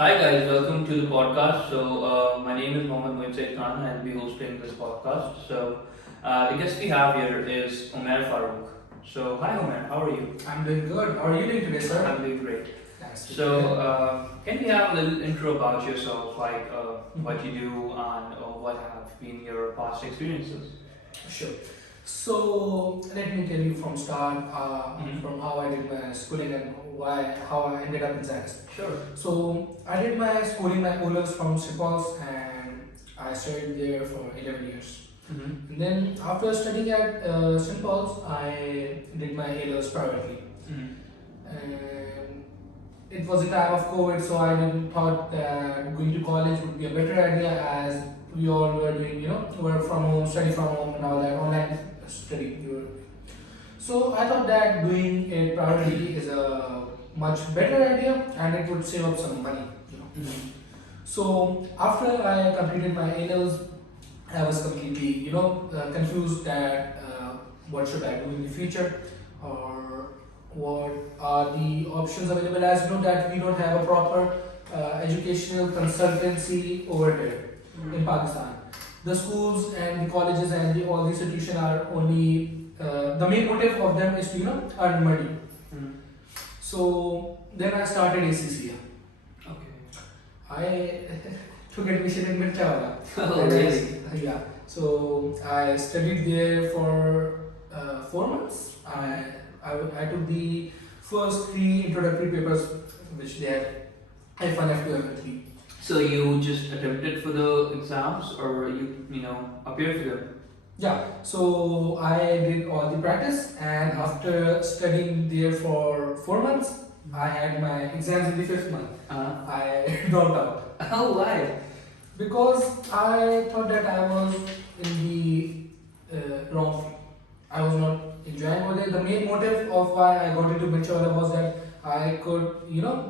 Hi guys, welcome to the podcast. My name is Mohammed Moitse Khan. I'll be hosting this podcast. The guest we have here is Umair Farouk. Hi Umair, how are you? I'm doing good. How are you doing today, sir? I'm doing great. That's good. Can we have a little intro about yourself, like what you do and what have been your past experiences? Sure. So let me tell you from start, Mhm. from how I did my schooling and how I ended up in Zagreb. Sure. So I did my schooling, my O-levels from St. Paul's, and I studied there for 11 years. Mm-hmm. And then after studying at St. Paul's, I did my A-levels privately. Mm-hmm. And it was a time of COVID, so I didn't thought that going to college would be a better idea, as we all were doing, work from home, study from home, and all that online study. So I thought that doing it privately is a much better idea, and it would save up some money. Mm-hmm. So after I completed my A-levels, I was completely, confused that what should I do in the future, or what are the options available. As you know that we don't have a proper educational consultancy over here in Pakistan. The schools and the colleges and all the institutions are only the main motive of them is to earn money. Mm-hmm. So then I started ACCA. Okay. I took admission in Mirchawala. Oh, really? Yeah. So I studied there for 4 months. I took the first 3 introductory papers, which they had F1, F2, F3. So you just attempted for the exams, or you appeared for them? Yeah. So I did all the practice, and after studying there for 4 months, I had my exams in the 5th month. I dropped out. Oh, why? Because I thought that I was in the wrong field. I was not enjoying over there. The main motive of why I got into Mirchawala was that I could,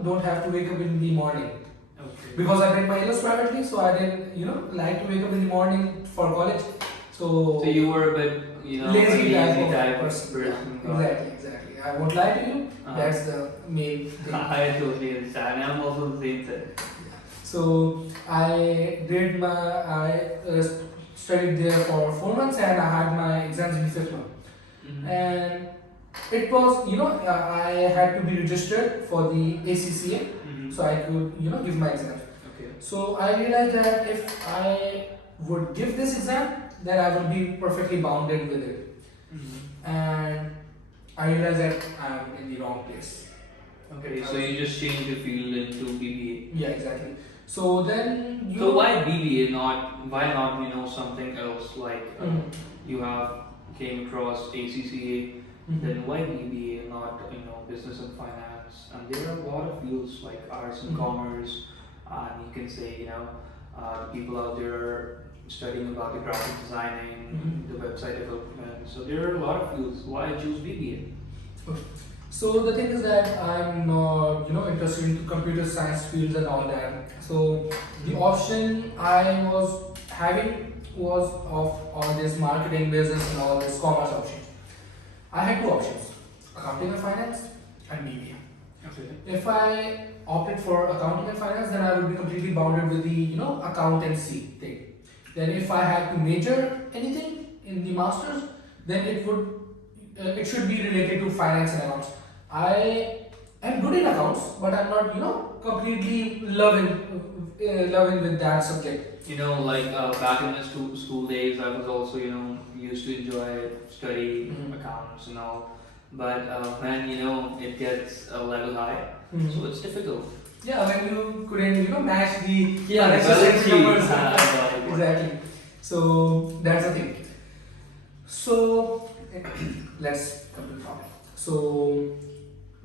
don't have to wake up in the morning. Okay. Because I did my A-levels privately, so I didn't, like to wake up in the morning for college. So you were a bit, lazy a type of person. Yeah, exactly. I won't lie to you. That's the main thing. I totally understand. I'm also the same thing. So I studied there for 4 months, and I had my exams in the 5th month. Mm-hmm. And it was, I had to be registered for the ACCA, Mm-hmm. so I could, give my exams. Okay. So I realized that if I would give this exam, then I would be perfectly bounded with it. Mm-hmm. And I realized that I'm in the wrong place. Okay, so you just changed your field into BBA. Yeah, exactly. So then So why BBA? Why not something else, like Mhm. you have came across ACCA? Mhm. Then why BBA, not business and finance? And there are a lot of fields like arts and Mhm. commerce, and you can say people out there studying about the graphic designing, Mhm. the website development. So there are a lot of fields. Why choose BBA? So the thing is that I'm not, interested in computer science fields and all that. So the option I was having was of all this marketing, business, and all this commerce options. I had 2 options: accounting and finance, and BBA. Okay. If I opted for accounting and finance, then I would be completely bounded with the accountancy thing. Then if I had to major anything in the masters, then it should be related to finance and accounts. I am good in accounts, but I'm not completely loving with that subject. Back in the school days, I was also used to enjoy study Mhm. accounts and all. But when it gets a level high, Mhm. so it's difficult. Yeah, when you couldn't match the Yeah, financial balance statement sheet. numbers. Got it. Exactly. So that's the thing. So let's come to the topic. So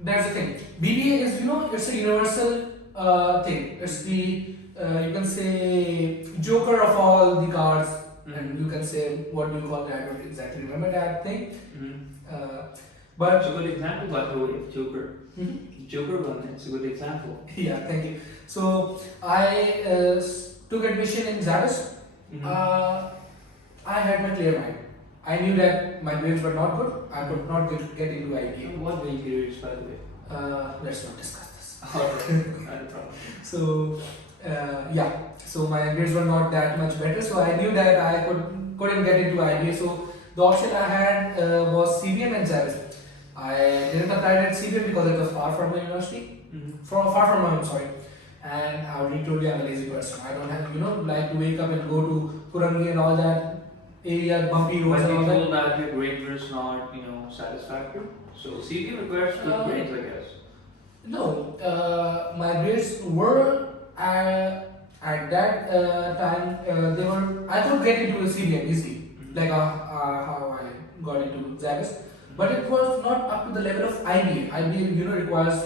that's the thing. BBA is it's a universal thing. It's the you can say joker of all the cards, and you can say what do you call that? I don't exactly remember that thing. Mm-hmm. But It's a good example, by the way, Joker. Mhm. Joker one, it's a good example. Yeah, thank you. So I took admission in Zavis. I had my clear mind. I knew that my grades were not good. I could not get into IBA. What were your periods, by the way? Let's not discuss this. Alright, not a problem. So yeah, so my grades were not that much better. So I knew that I couldn't get into IBA. So the option I had was CBM and Zabis. I didn't apply at CBM because it was far from my university, far from my home. Sorry. And I already told you I'm a lazy person. I don't have, like to wake up and go to Kurangi and all that area, bumpy roads But and you all that. told that your grade was not, satisfactory. So CP requires good grades, I guess. No, my grades were at that time they were. I could get into a CBM easily, like how I got into Zavis, but it was not up to the level of IBA. IBA, requires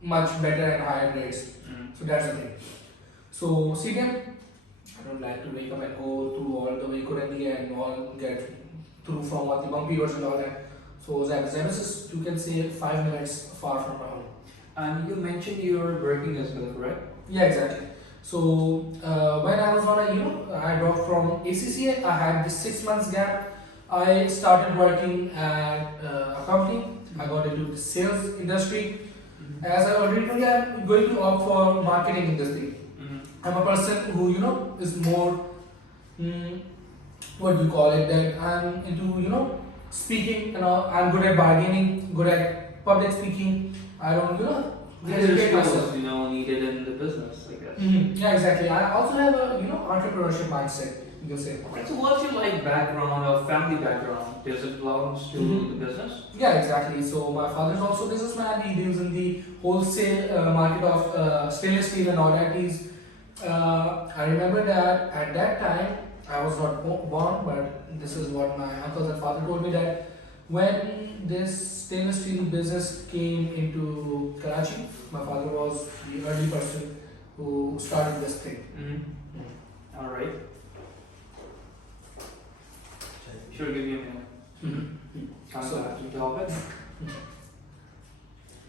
much better and higher grades. So that's the thing. So CBM, I don't like to wake up and go through all the way Kurandi and all get through from all the bumpy roads and all that. So Zavis is, you can say, 5 minutes far from my home. And you mentioned you were working as well, correct? Yeah, exactly. So when I was on I dropped from ACCA. I had this 6 months gap. I started working at a company. I got into the sales industry. As I already told you, I'm going to opt for marketing industry. I'm a person who is more what do you call it? That I'm into speaking. I'm good at bargaining, good at public speaking. I don't These are hesitate skills, myself. needed in the business, I guess. Yeah, exactly. I also have a entrepreneurship mindset. You can say. Right, so what's your background or family background? Does it belongs to the business? Yeah, exactly. So my father is also a businessman. He deals in the wholesale market of stainless steel and all that. I remember that at that time I was not born, but this is what my uncles and father told me that when this stainless steel business came into Karachi, my father was the early person who started this thing. All right. Sure, give me a minute. Come So- back to the topic.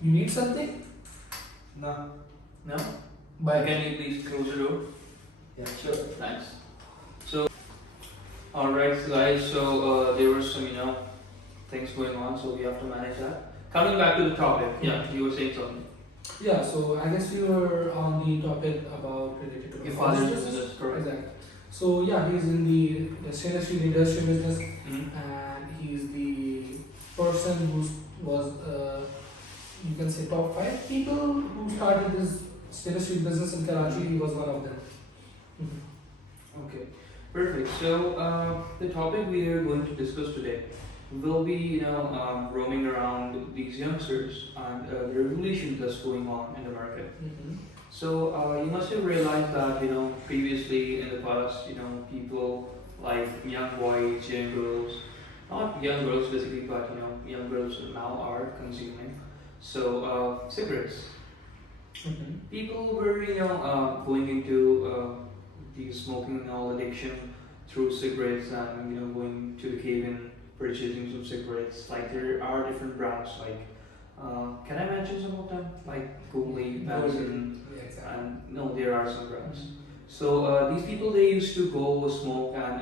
You need something? No. No? By Can you please close the door? Yeah, sure. Thanks. So, alright guys, so there were some, things going on, so we have to manage that. Coming back to the topic, yeah, you were saying something. Yeah, so I guess you were on the topic about related to Your my father's business. business, correct? Exactly. So yeah, he's in the stainless steel industry business, Mhm. and he's the person who was you can say top 5 people who started this stainless steel business in Karachi. He was one of them. Okay, perfect. So the topic we are going to discuss today will be, roaming around these youngsters and the revolution that's going on in the market. So you must have realized that previously in the past people like young boys, young girls, not young girls basically, but young girls now are consuming cigarettes. People were going into the smoking and all addiction through cigarettes and going to the cave and purchasing some cigarettes. Like there are different brands like. Can I mention some of them? Like Goli, Benson, Yeah, exactly. and no, there are some brands. So these people they used to go smoke and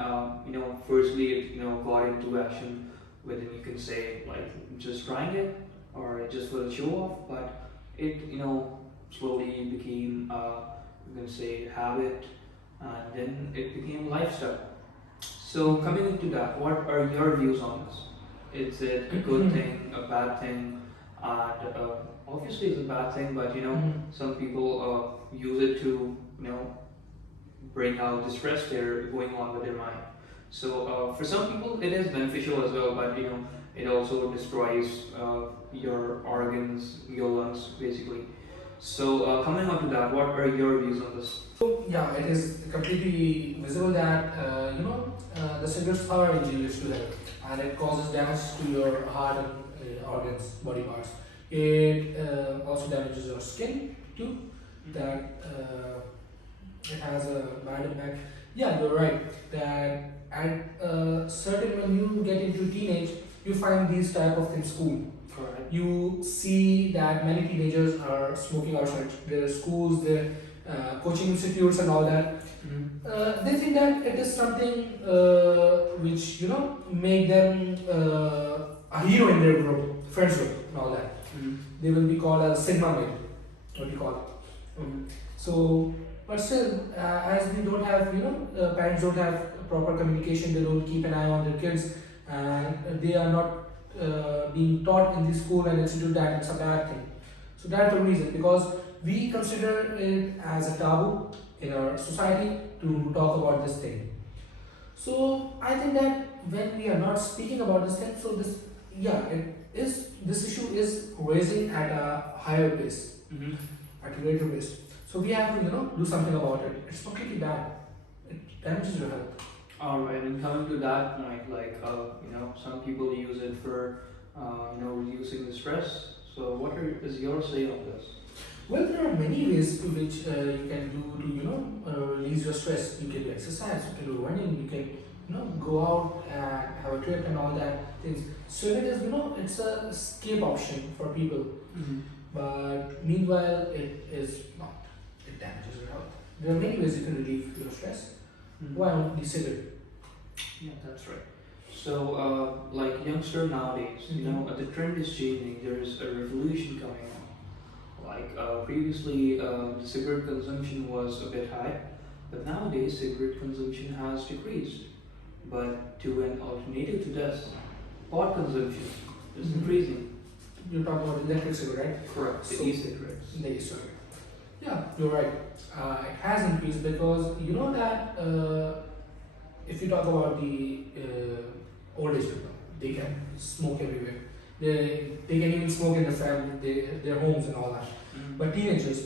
firstly it got into action within you can say like just trying it or just for the show off, but it slowly became you can say habit and then it became lifestyle. So coming into that, what are your views on this? Is it a good thing, a bad thing? And obviously it's a bad thing, but some people use it to bring out the stress they're going on with their mind. So for some people it is beneficial as well, but it also destroys your organs, your lungs basically. So coming on to that, what are your views on this? Yeah, it is completely visible that the cigarettes are injurious to health, and it causes damage to your heart and organs, body parts. It also damages your skin too. That it has a bad impact. Yeah, you're right. That at certain when you get into teenage, you find these type of things cool. Correct. You see that many teenagers are smoking outside their schools, their coaching institutes, and all that. They think that it is something which make them a hero in their group, friends group, and all that. They will be called as Sigma male. What do you call it? So, but still, as we don't have, parents don't have proper communication, they don't keep an eye on their kids, and they are not being taught in the school and institute that it's a bad thing. So that's the reason, because we consider it as a taboo in our society to talk about this thing. So I think that when we are not speaking about this thing, so this, yeah, it is, this issue is raising at a higher pace, Mm-hmm. at a greater pace. So we have to, do something about it. It's completely bad. It damages your health. Alright, and coming to that point, some people use it for, reducing the stress. So is your say on this? Well, there are many ways to which you can do to, release your stress. You can do exercise, you can do running, you can, go out and have a trip and all that things. So it is, it's a escape option for people. Mm-hmm. But meanwhile, it is not. It damages your health. There are many ways you can relieve your stress. Mm-hmm. Why not the cigarette? Yeah, that's right. So, like youngster nowadays, the trend is changing. There is a revolution coming on. Previously, the cigarette consumption was a bit high, but nowadays cigarette consumption has decreased. But to an alternative to this, pot consumption is Mhm. increasing. You're talking about electric cigarette, Correct. The So- e-cigarettes. the e-cigarette. Yeah, you're right. It has increased because you know that if you talk about the old age people, they can smoke everywhere. They can even smoke in their family, their homes and all that. Mhm. But teenagers,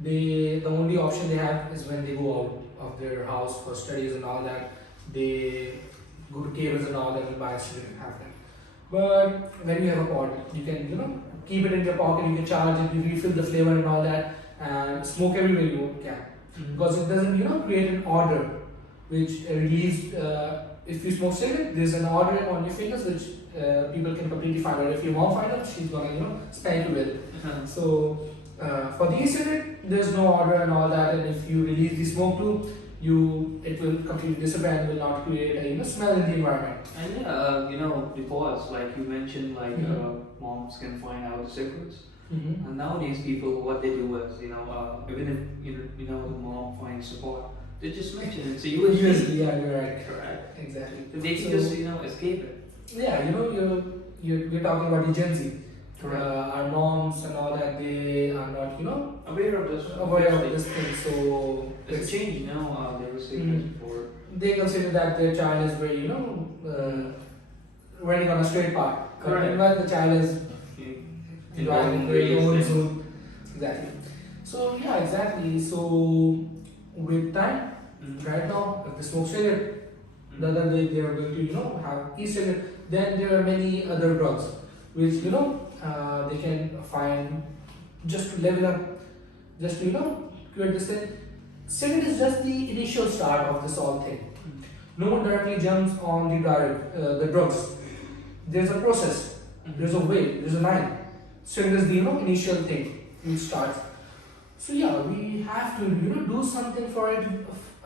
the only option they have is when they go out of their house for studies and all that. They go to caves and all that and buy a cigarette and have them. But when you have a pod, you can keep it in your pocket. You can charge it, you refill the flavor and all that, and smoke everywhere you can. Mhm. Because it doesn't create an odor which relieves. If you smoke cigarette, there's an odor on your fingers which people can completely find out. If your mom finds out, she's gonna spank you with it. Mhm. So for the e-cigarette, there's no odor and all that, and if you release the smoke too, it will completely disappear and will not create a smell in the environment. And yeah, the pods, like you mentioned, Mhm. moms can find out the secrets. Mm-hmm. And nowadays, people, what they do is, even if the mom finds support, they just mention it. It's a USB. USB, yeah, you're right. Correct. Exactly. So they can So- just escape it. Yeah, you're talking about the Gen Z. Correct. Our moms and all that, they are not, Aware of this. aware of this thing. So It's a change, They were saying Mhm. this before. they consider that their child is very, running on a straight path. But Correct. meanwhile, the child is In driving all very ways, own then. zone. Exactly. So yeah, exactly. So with time, Mhm. right now, if they smoke cigarette, the Mhm. other day they are going to have e-cigarette. Then there are many other drugs which they can find just to level up, just to create this thing. Cigarette is just the initial start of this whole thing. No one directly jumps on the drugs. There's a process. There's a way. There's a line. Cigarette is the initial thing which starts. So yeah, we have to do something for it,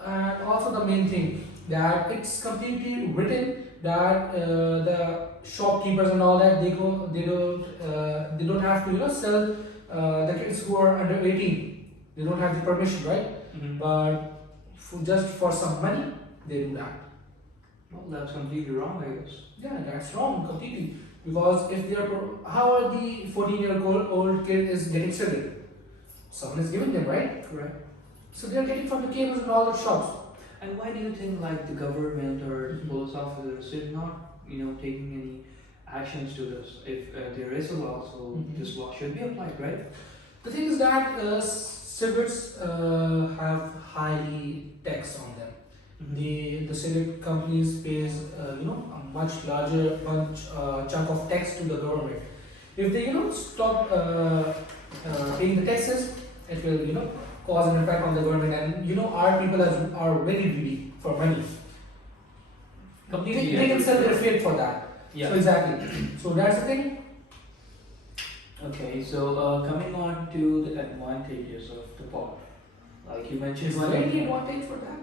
and also the main thing that it's completely written that the shopkeepers and all that they don't have to sell the kids who are under 18. They don't have the permission, right? Mhm. But just for some money, they do that. Well, that's completely wrong, I guess. Yeah, that's wrong completely. Because if they are, how are the 14-year-old kid is getting cigarette? Someone is giving them, right? Correct. So they are getting from the cables and all the shops. And why do you think the government or police officers are not taking any actions to this? If there is a law, so Mhm. this law should be applied, right? The thing is that cigarettes have highly tax on them. The cigarette companies pays a much larger chunk of tax to the government. If they stop paying the taxes, it will cause an impact on the government, and our people are very greedy for money. Completely They can agree. sell their fate for that. Yeah. So exactly. So that's the thing. Okay, so coming on to the advantages of the pot, like you mentioned, Is there any advantage for that?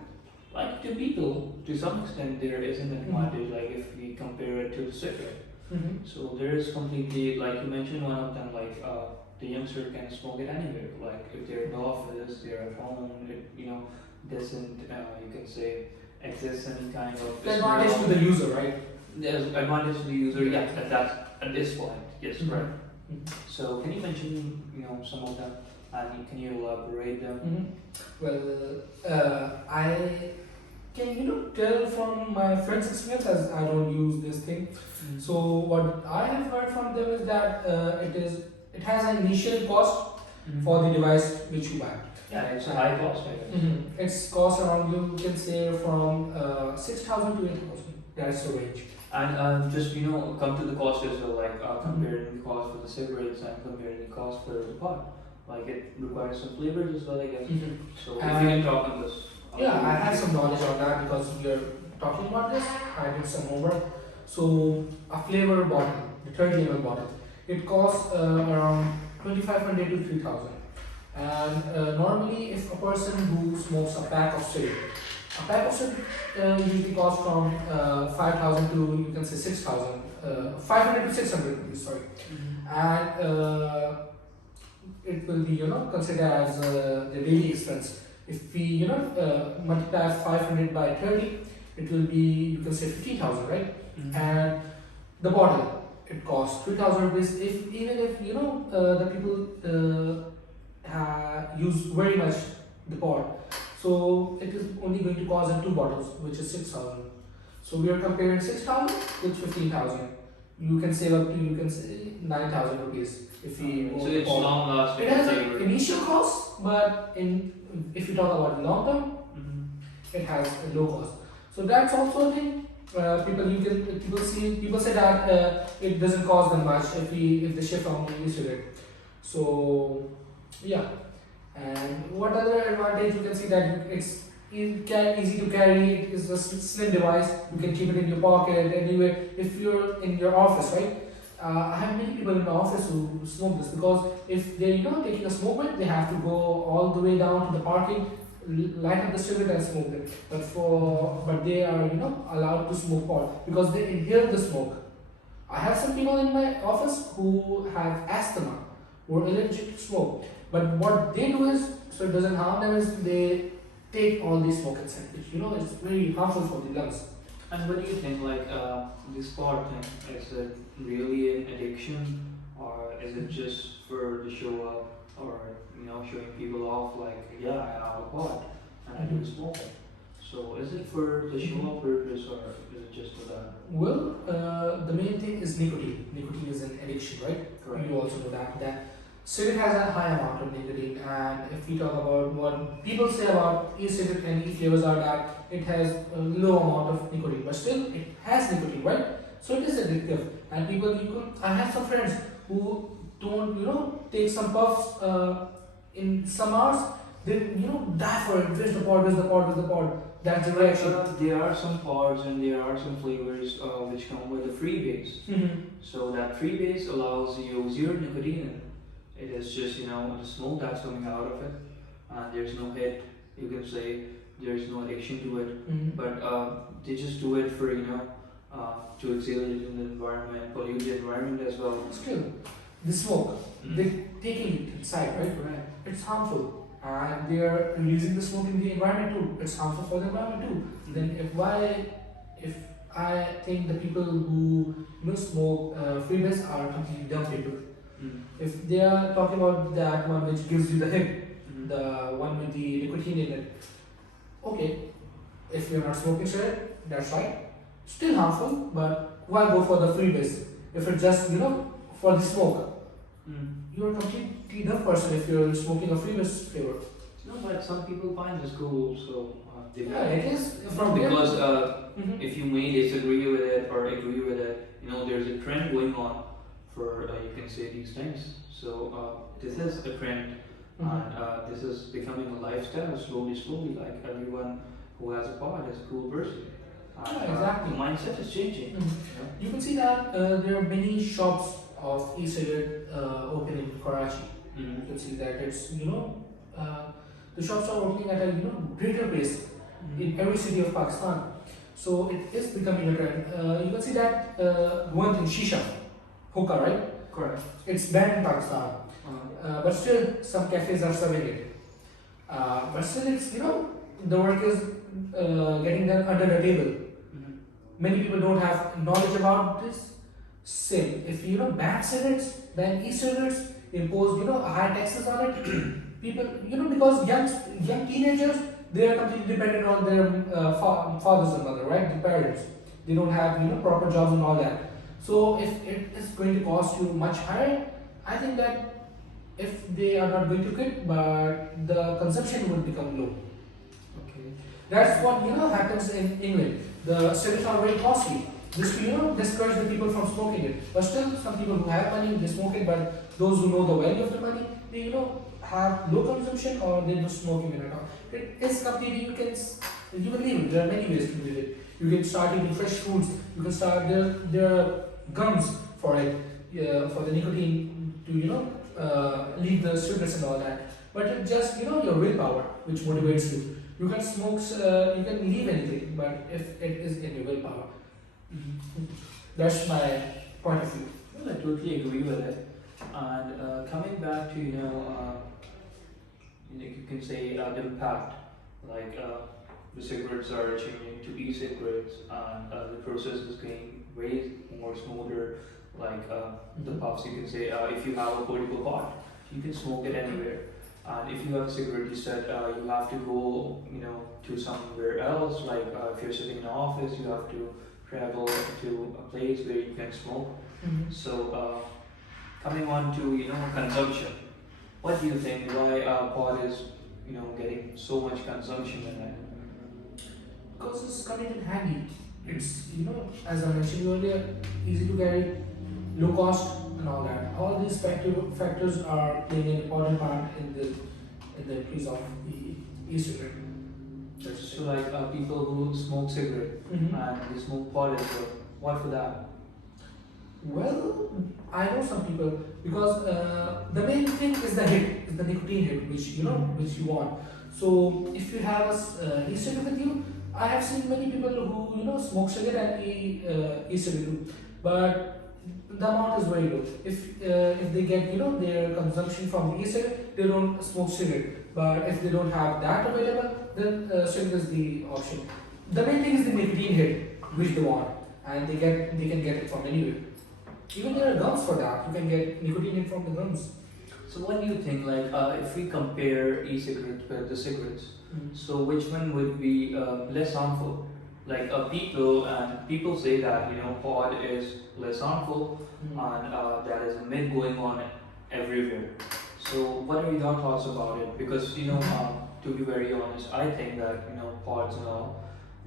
like to people, to some extent, there is an advantage. Like if we compare it to the cigarette, Mm-hmm. so there is completely, like you mentioned, one of them, the youngster can smoke it anywhere. Like if they're in the office, they're at home, it, doesn't you can say exist any kind of The advantage to the user, right? there's advantage to the user. Yeah, at this point, yes, Mhm. correct. Mhm. So can you mention some of them? And can you elaborate them? Well, I can tell from my friends' experience as I don't use this thing. So what I have heard from them is that it has an initial cost for the device which you buy. Yeah, it's a high cost, I guess. Its cost around you can say from 6,000 to 8,000. That's the range. And just come to the cost as well, like comparing the cost for the cigarettes and comparing the cost for the pot. Like it requires some flavors as well, I guess. So if you can talk on this. Yeah, I have some knowledge on that because we are talking about this. I did some homework. So a flavor bottle, the 30 ml bottle, it costs around 2,500 to 3,000. And normally, if a person who smokes a pack of cigarette, a pack of cigarette usually costs from 5,000 to you can say 6,000, 500 to 600 rupees. Sorry, and it will be considered as the daily expense. If we multiply 500 by 30, it will be you can say 50,000, right? And the bottle it costs 3,000 rupees. Even if the people use very much the pot, so it is only going to cost them two bottles, which is 6,000. So we are comparing 6,000 with 15,000. You can save up to 9,000 rupees if we So it's pot. long lasting. It has an initial cost, but if you talk about the long term, it has a low cost. So that's also a thing. People say that it doesn't cost them much if they shift on the So yeah, and what other advantage you can see that it's easy to carry. It is a slim device. You can keep it in your pocket anywhere. If you're in your office, right? I have many people in my office who smoke this because if they're taking a smoke break, they have to go all the way down to the parking, light up the cigarette and smoke it. But they are allowed to smoke pot because they inhale the smoke. I have some people in my office who have asthma, who are allergic to smoke. But what they do is, so it doesn't harm them, is they take all these smoke inside, which it's very harmful for the lungs. And what do you think, like this pot thing, is it really an addiction, or is it just for the show up, or showing people off, like, yeah, I have a pot and I do smoke it. So is it for the show off purpose, or is it just for that? Well, the main thing is nicotine. Nicotine is an addiction, right? Correct. You also know that cigarette has a high amount of nicotine, and if we talk about what people say about e-cigarette and e-flavors are that it has a low amount of nicotine, but still it has nicotine, right? So it is addictive, and I have some friends who don't take some puffs in some hours. They die for it. Where's the pod? That's the reaction. There are some pods and there are some flavors which come with a free base. So that free base allows you zero nicotine in it. It is just the smoke that's coming out of it, and there's no hit. You can say there's no addiction to it, but they just do it for to exhale it in the environment, pollute the environment as well. Still, the smoke, they're taking it inside, right? Right. It's harmful, and they are releasing the smoke in the environment too. It's harmful for the environment too. Then if I think the people who smoke freebase are completely dumb people. If they are talking about that one which gives you the hit, the one with the nicotine in it, okay, if you're not smoking cigarette, that's right. Still harmful, but why go for the freebase? If it's just for the smoke, you're a completely dumb person if you're smoking a freebase flavor. No, but some people find this cool, so they Yeah, it is from because if you may disagree with it or agree with it, there's a trend going on for you can say these things. So this is a trend, and this is becoming a lifestyle slowly. Like everyone who has a pod is a cool person. And, Yeah, exactly. The mindset is changing. You can see that there are many shops of e-cigarette open in Karachi. You can see that it's the shops are opening at a greater pace in every city of Pakistan. So it is becoming a trend. You can see that one thing, shisha, hookah, right? Correct. It's banned in Pakistan. But still, some cafes are serving it. But still, it's the work is getting done under the table. Mhm. Many people don't have knowledge about this. Same, if ban cigarettes, ban e-cigarettes, impose high taxes on it, people because young teenagers, they are completely dependent on their fathers and mother, right? The parents, they don't have proper jobs and all that. So if it is going to cost you much higher, I think that if they are not going to quit, but the consumption would become low. Okay. That's what happens in England. The cigarettes are very costly. This discourage the people from smoking it. But still, some people who have money they smoke it. But those who know the value of the money, they have low consumption or they do smoking it at all. It is completely you can leave it. There are many ways to leave it. You can start eating fresh foods. You can start there are gums for it for the nicotine to leave the cigarettes and all that. But it's just your willpower which motivates you. You can smoke, you can leave anything, but if it is in your willpower. That's my point of view. Well, I totally agree with it. And coming back to you can say the impact, like the cigarettes are changing to e-cigarettes, and the process is getting way more smoother. Like the puffs, you can say if you have a portable pot, you can smoke it anywhere. And if you have a cigarette, you said you have to go, to somewhere else. Like if you're sitting in an office, you have to travel to a place where you can smoke. So coming on to consumption, what do you think? Why pot is getting so much consumption in it? Because it's convenient and handy. It's as I mentioned earlier, easy to carry, low cost, and all that. All these factors are playing an important part in the increase of the e-cigarette. So like people who smoke cigarette and they smoke pot as well. Why for that? Well, I know some people because the main thing is the hit, is the nicotine hit, which you want. So if you have a e-cigarette with you, I have seen many people who smoke cigarette and e-cigarette too, but the amount is very low. If they get their consumption from the e-cigarette, they don't smoke cigarette. But if they don't have that available, then cigarette is the option. The main thing is the nicotine hit, which they want, and they can get it from anywhere. Even there are gums for that. You can get nicotine hit from the gums. So what do you think? Like if we compare e-cigarettes with the cigarettes, so which one would be less harmful? Like people say that pod is less harmful, and there is a myth going on everywhere. So what are your thoughts about it? Because to be very honest, I think that pods and all,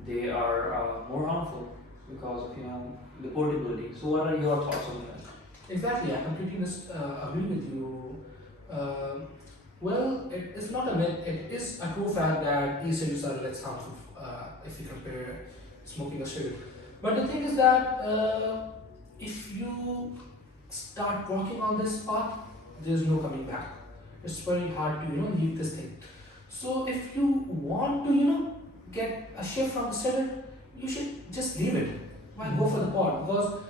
they are more harmful because of the portability. So what are your thoughts on that? Exactly, I completely agree with you. Well, it is not a myth. It is a true fact that e-cigarettes are less harmful if you compare smoking a cigarette. But the thing is that if you start walking on this path, there's no coming back. It's very hard to leave this thing. So if you want to get a shift from the cigarette, you should just leave it. Why go for the pod? Because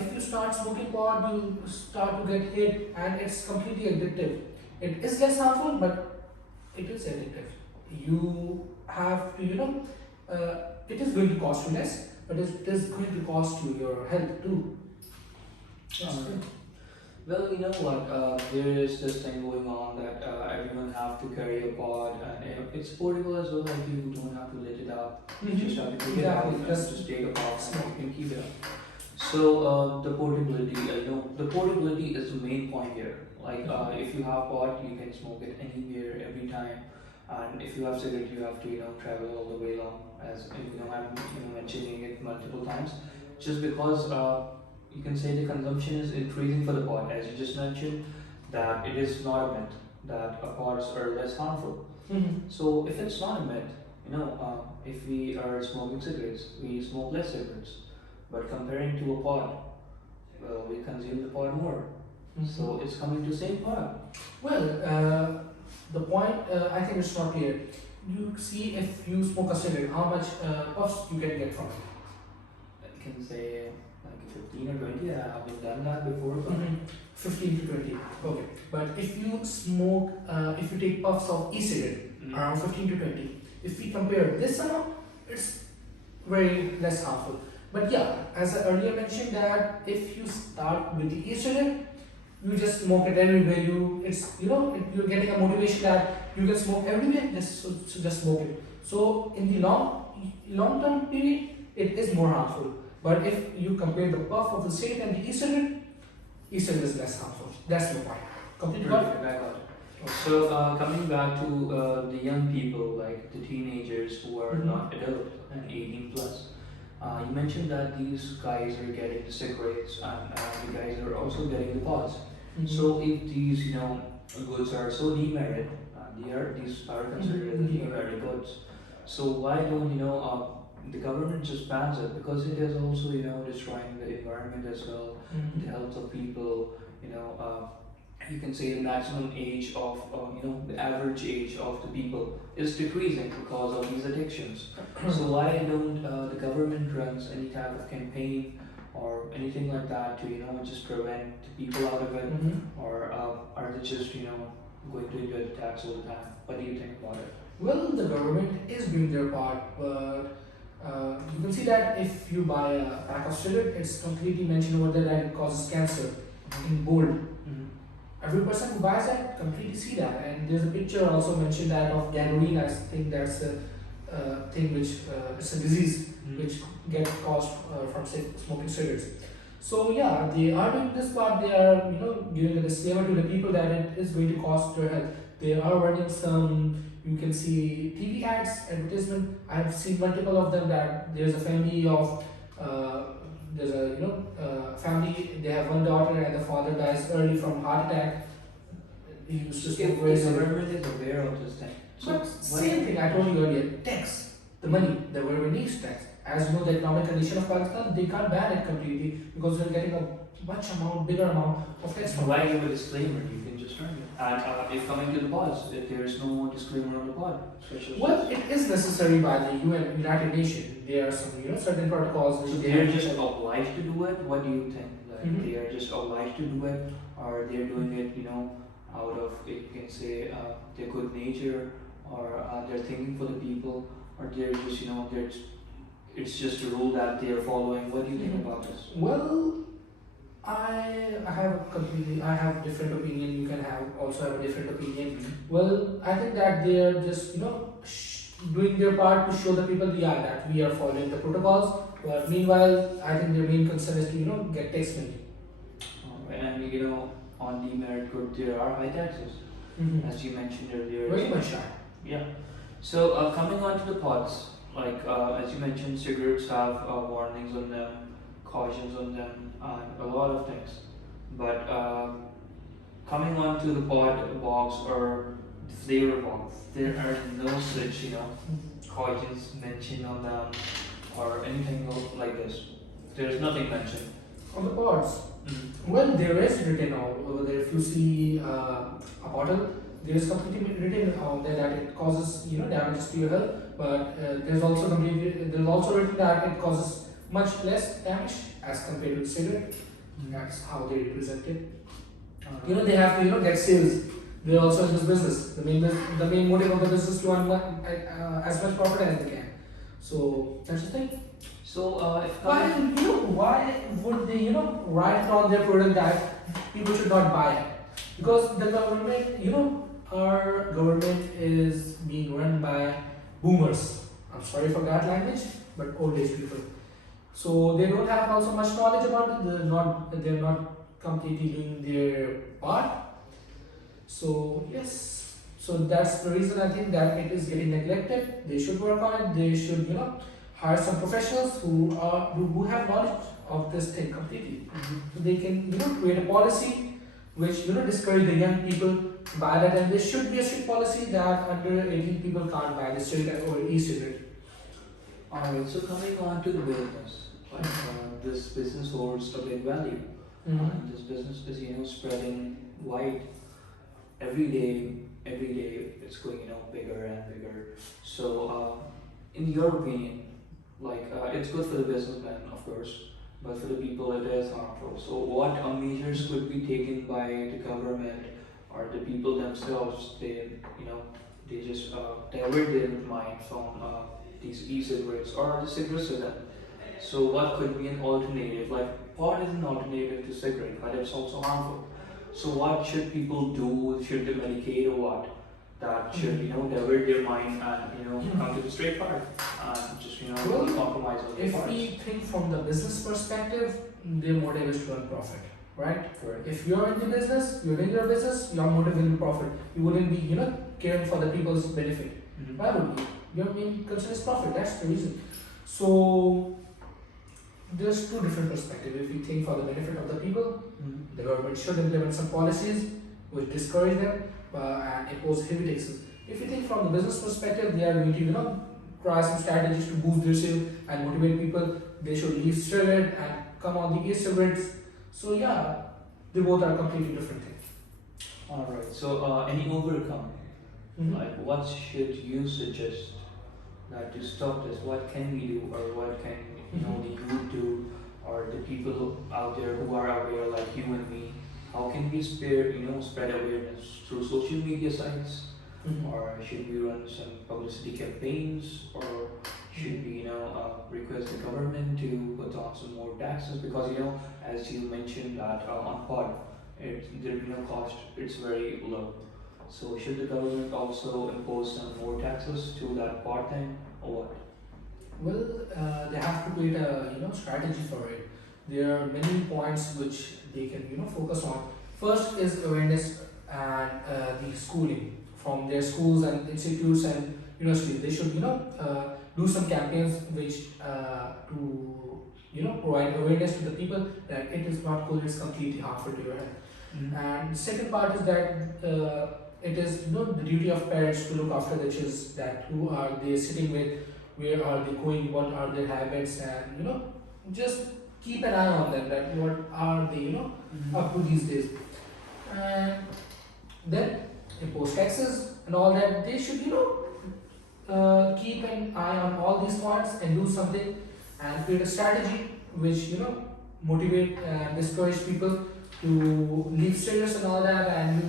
if you start smoking pod, you start to get hit, and it's completely addictive. It is less harmful, but it is addictive. You have to it is going to cost you less, but it is going to cost you your health too. That's it. Well, you know what? There is this thing going on that everyone have to carry a pod, and it's portable as well. Like you don't have to let it out. You just have to take it out and just take a puff and you can keep it up. So the portability, the portability is the main point here. Like if you have pod, you can smoke it anywhere, every time. And if you have cigarette, you have to travel all the way long. As I'm mentioning it multiple times, just because you can say the consumption is increasing for the pod, as you just mentioned, that it is not a myth that pods are less harmful. So if it's not a myth, if we are smoking cigarettes, we smoke less cigarettes. But comparing to a pod, well, we consume the pod more. So it's coming to the same pod. Well, the point I think it's not clear. You see, if you smoke a cigarette, how much puffs you can get from it. I can say Like 15 or 20, I haven't done that before, but 15 to 20. Okay. But if you smoke, if you take puffs of e-cigarette, mm, around 15 to 20, if we compare this amount, it's very less harmful. But yeah, as I earlier mentioned that if you start with the e-cigarette, you just smoke it everywhere. You're getting a motivation that you can smoke everywhere. So just smoke it. So in the long term period, it is more harmful. But if you compare the puff of the cigarette and the e-cigarette, e-cigarette is less harmful. That's the point. Complete got it? perfect, I got it. So coming back to the young people, like the teenagers who are Mhm. not adult and 18 plus, you mentioned that these guys are getting the cigarettes and the guys are also getting the pods. So if these, goods are so demerit, these are considered as Mhm. demerit goods. So why don't the government just bans it, because it is also destroying the environment as well, the health of people. You can say the maximum age of the average age of the people is decreasing because of these addictions. So why don't the government runs any type of campaign or anything like that to just prevent the people out of it, or are they just going to enjoy the tax all the time? What do you think about it? Well, the government is doing their part, but you can see that if you buy a pack of cigarette, it's completely mentioned over there that it causes cancer in bold. Mhm. Every person who buys that completely see that, and there's a picture also mentioned that of gangrene. I think that's a thing which it's a disease which get caused from smoking cigarettes. So yeah, they are doing this part. They are giving a disclaimer to the people that it is going to cost their health. They are running some. You can see TV ads, advertisement. I have seen multiple of them. That there's a family of there's a family. They have one daughter and the father dies early from heart attack. He used to If smoke the very cigarette. government is aware of this thing, so But why? same thing I told you earlier, tax, the money, the revenues tax. As you know, the economic condition of Pakistan, they can't ban it completely because they're getting a bigger amount of tax from Why it. give a disclaimer? You can just turn it. And if coming to the pods, if there is no disclaimer on the pod, such as Well, it is necessary by the United Nations. There are some certain protocols so which they are have just to follow. obliged to do it. What do you think? Like Mhm. they are just obliged to do it, or they're doing it, out of you can say their good nature, or they're thinking for the people, or they're just it's just a rule that they are following. What do you think Mhm. about this? Well, I have different opinion. You can also have a different opinion. Well, I think that they are just doing their part to show the people that we are following the protocols. But meanwhile, I think their main concern is to get tax money. And on demerit good, there are high taxes, as you mentioned earlier. Very much shy. Yeah. So coming on to the pods, like as you mentioned, cigarettes have warnings on them, cautions on them, and a lot of things. But coming on to the pod box or the flavor box, there are no such cautions mentioned on them or anything like this. There's nothing mentioned. On the pods. Mm-hmm. Well, there is written over there. If you see a bottle, there is completely written out there that it causes damages to your health. But there's also written that it causes much less damage as compared to cigarette. That's how they represent it. They have to get sales. They're also in this business. The main motive of the business is to earn as much profit as they can. So that's the thing. So if Why coming, why would they write it on their product that people should not buy it? Because the government our government is being run by boomers. I'm sorry for that language, but old age people. So they don't have also much knowledge about it. They're not completely doing their part. So yes. So that's the reason I think that it is getting neglected. They should work on it. They should hire some professionals who have knowledge of this thing completely. So they can create a policy which discourage the young people to buy that, and there should be a strict policy that under 18 people can't buy this cigarette or e-cigarette. alright, so coming on to the business, like this business holds a big value. And this business is spreading wide every day it's going bigger and bigger. So in your opinion, like it's good for the businessman, of course, but for the people it is harmful. So what measures could be taken by the government or the people themselves? They just divert their mind from these e-cigarettes or the cigarettes to them. So what could be an alternative? Like pot is an alternative to cigarette, but it's also harmful. So what should people do? Should they medicate or what? That should divert their mind and come to the straight path and just Well, compromise on the If parts. we think from the business perspective, their motive is to earn profit, right? Correct. If you're in the business, you're in your business, your motive will be profit. You wouldn't be, caring for the people's benefit. Mhm. Why would you? Your main concern is profit. That's the reason. So there's two different perspectives. If we think for the benefit of the people, Mhm. the government should implement some policies which discourage them and impose heavy taxes. If you think from the business perspective, they are going to, try some strategies to boost their sales and motivate people. They should leave cigarette and come on the e-cigarettes. So yeah, they both are completely different things. All right. So any overcome? Like what should you suggest that to stop this? What can we do, or what can the youth do, or the people out there who are aware like you and me? How can we spread awareness through social media sites, or should we run some publicity campaigns, or should we request the government to put on some more taxes? Because as you mentioned that on pod, the cost it's very low. So should the government also impose some more taxes to that part thing, or what? Well, they have to create a strategy for it. There are many points which they can focus on. First is awareness and the schooling from their schools and institutes and universities. They should do some campaigns which to provide awareness to the people that it is not cool, it's completely harmful to your health. Mhm. And second part is that it is the duty of parents to look after the children, that who are they sitting with, where are they going, what are their habits, and just keep an eye on them, that what are they up to these days. And then impose taxes and all that. They should keep an eye on all these points and do something and create a strategy which motivate and discourage people to leave cigarettes and all that, and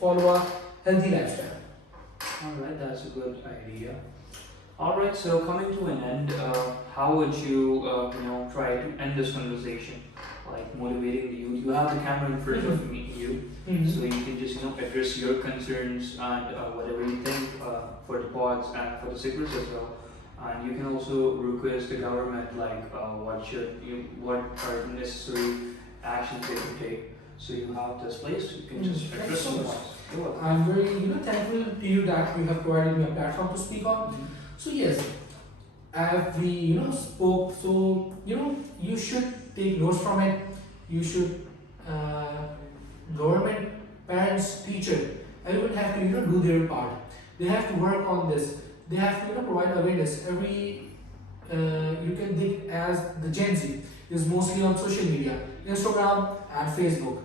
follow a healthy lifestyle. Alright, that's a good idea. Alright, so coming to an end, how would you, try to end this conversation? Like motivating the youth. You have the camera in front of you, so you can just, address your concerns and whatever you think for the pods and for the cigarettes as well. And you can also request the government, like what are the necessary actions they can take. So you have this place, you can just Thank you address so some much. points. You're welcome. I'm very thankful to you that you have provided me a platform to speak on. So yes, as we spoke, so you should take notes from it. You should government, parents, teacher, everyone have to do their part. They have to work on this. They have to provide awareness. Every you can think as the Gen Z is mostly on social media, Instagram and Facebook,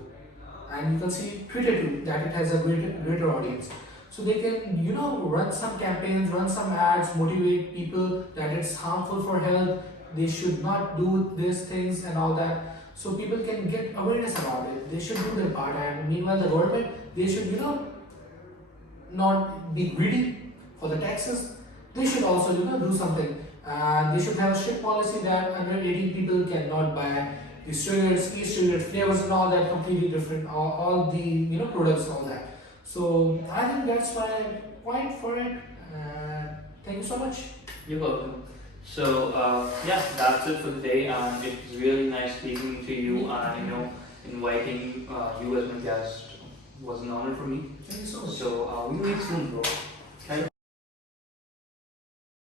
and you can see Twitter too, that it has a greater audience. So they can run some campaigns, run some ads, motivate people that it's harmful for health. They should not do these things and all that. So people can get awareness about it. They should do their part, and meanwhile the government, they should not be greedy for the taxes. They should also do something, and they should have a strict policy that under 18 people cannot buy the sugars, e-cigarette flavors and all that, completely different, all the products, all that. So I think that's my point for it. Thank you so much. You're welcome. So yeah, that's it for today, and it was really nice speaking to you, and inviting you as my guest was an honor for me. Thank you so much. So we'll meet soon, bro.